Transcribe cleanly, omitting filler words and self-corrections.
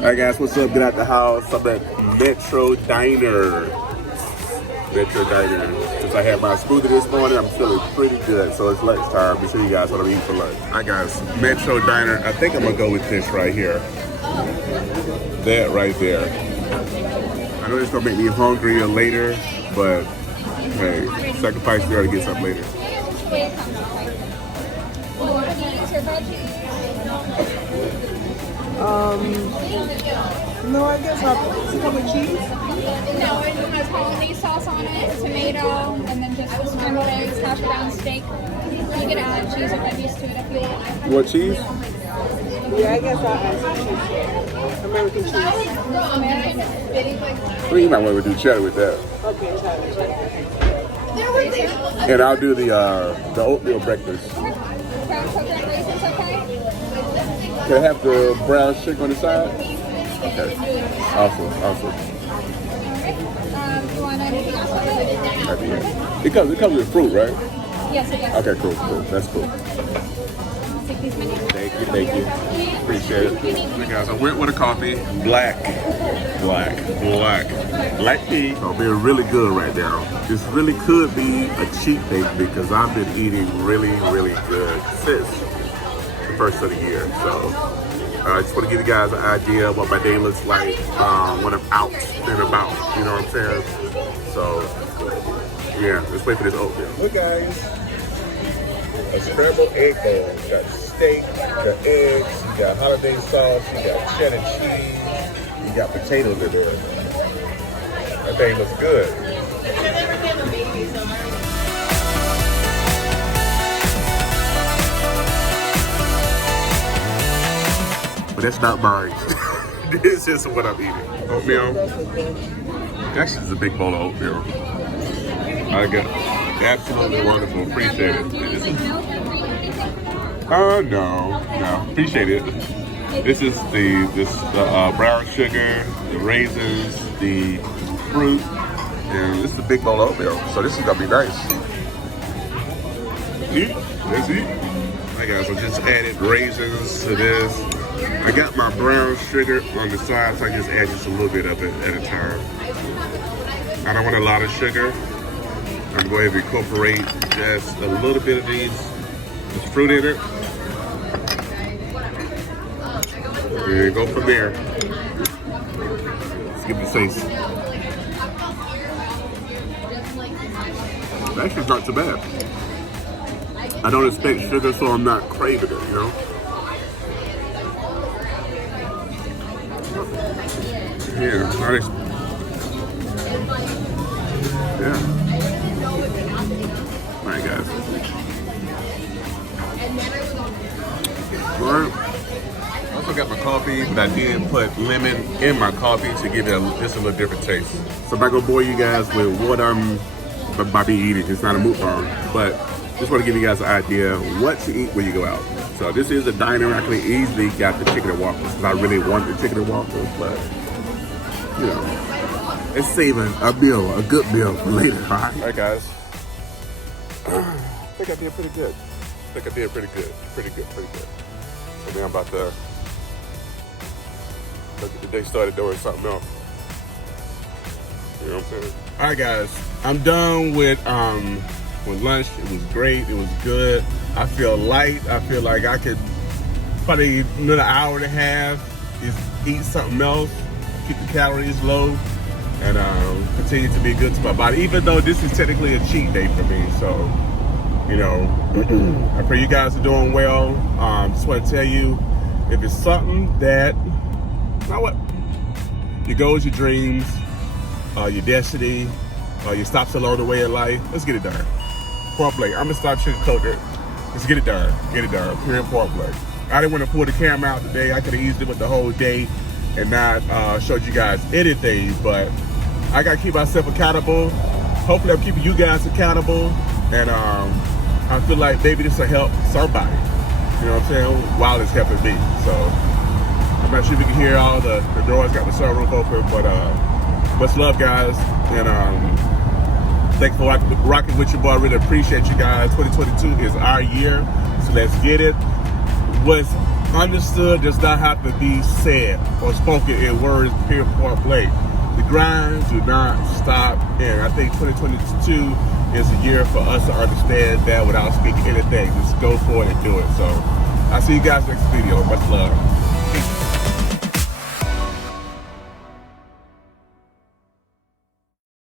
Alright guys, what's up? Get out the house. I'm at Metro Diner. Metro Diner. Since I had my smoothie this morning, I'm feeling pretty good. So it's lunchtime. Let me show you guys what I'm eating for lunch. Alright guys, Metro Diner. I think I'm gonna go with this right here. That right there. I know it's gonna make me hungrier later, but hey, sacrifice there to get something later. No, I guess I'll come with cheese. No, it has hollandaise sauce on it, tomato, and then just scrambled eggs, hash brown steak. You can add cheese or veggies to it if you want. You want cheese? Yeah, I guess I'll add some cheese. American cheese. Well, you might want to do cheddar with that. Okay, cheddar. And I'll do the oatmeal breakfast. Brown coconut raisins, okay? Can I have the brown sugar on the side? Okay. Awesome. Alright. You want anything else with it? It comes with fruit, right? Yes, it does. Okay, cool. That's cool. Take these menus. Thank you. Appreciate it. Hey guys, I went with a coffee. Black tea. So being really good right now. This really could be a cheat day because I've been eating really good since the first of the year. So I just want to give you guys an idea of what my day looks like when I'm out and about. You know what I'm saying? So yeah, let's wait for this oatmeal. Look guys, a scrambled egg bowl. You got steak, you got eggs, you got hollandaise sauce, you got cheddar cheese, you got potatoes in there. That thing looks good. But that's not mine. This is what I'm eating. Oatmeal. That's just a big bowl of oatmeal. I got absolutely wonderful. Appreciate it. No. Appreciate it. This is the brown sugar, the raisins, the fruit, and this is a big bowl of oatmeal. So this is gonna be nice. Let's eat. Hey guys, I just added raisins to this. I got my brown sugar on the side, so I just add just a little bit of it at a time. I don't want a lot of sugar. I'm going to incorporate just a little bit of this fruit in it. And go from there. Let's give it a taste. Actually, it's not too bad. I don't expect sugar, so I'm not craving it, you know? Yeah, Alright guys. Alright. Also got my coffee, but I did put lemon in my coffee to give it just a little different taste. So I'm not gonna bore you guys with what I'm about to be eating. It's not a mukbang, but just want to give you guys an idea of what to eat when you go out. So this is a diner. I could easily got the chicken and waffles because I really want the chicken and waffles, but you know, it's saving a meal, a good meal for later. Alright guys. I think I did pretty good. Pretty good. So now I'm about to look at the day started doing something else. You know what I'm saying? Alright guys, I'm done with lunch. It was great, it was good. I feel light. I feel like I could probably another hour and a half just eat something else, keep the calories low, and continue to be good to my body, even though this is technically a cheat day for me. So, you know, I pray you guys are doing well. Just want to tell you, if it's something that, you know what, your goals, your dreams, your destiny, your stops along the way in life, let's get it done. Point blank. I'm gonna stop sugarcoating it. Let's get it done. Period. Point blank. I didn't want to pull the camera out today. I could have easily went the whole day and not showed you guys anything, but I gotta keep myself accountable. Hopefully I'm keeping you guys accountable, and I feel like maybe this will help somebody, you know what I'm saying, while it's helping me. So I'm not sure if you can hear all the doors got the sunroof open, but much love guys, and thanks for rocking with your boy. I really appreciate you guys. 2022 is our year, so let's get it. What's understood does not have to be said or spoken in words, period, point blank. The grind do not stop, and I think 2022 is a year for us to understand that without speaking anything. Just go for it and do it. So I'll see you guys next video. Much love.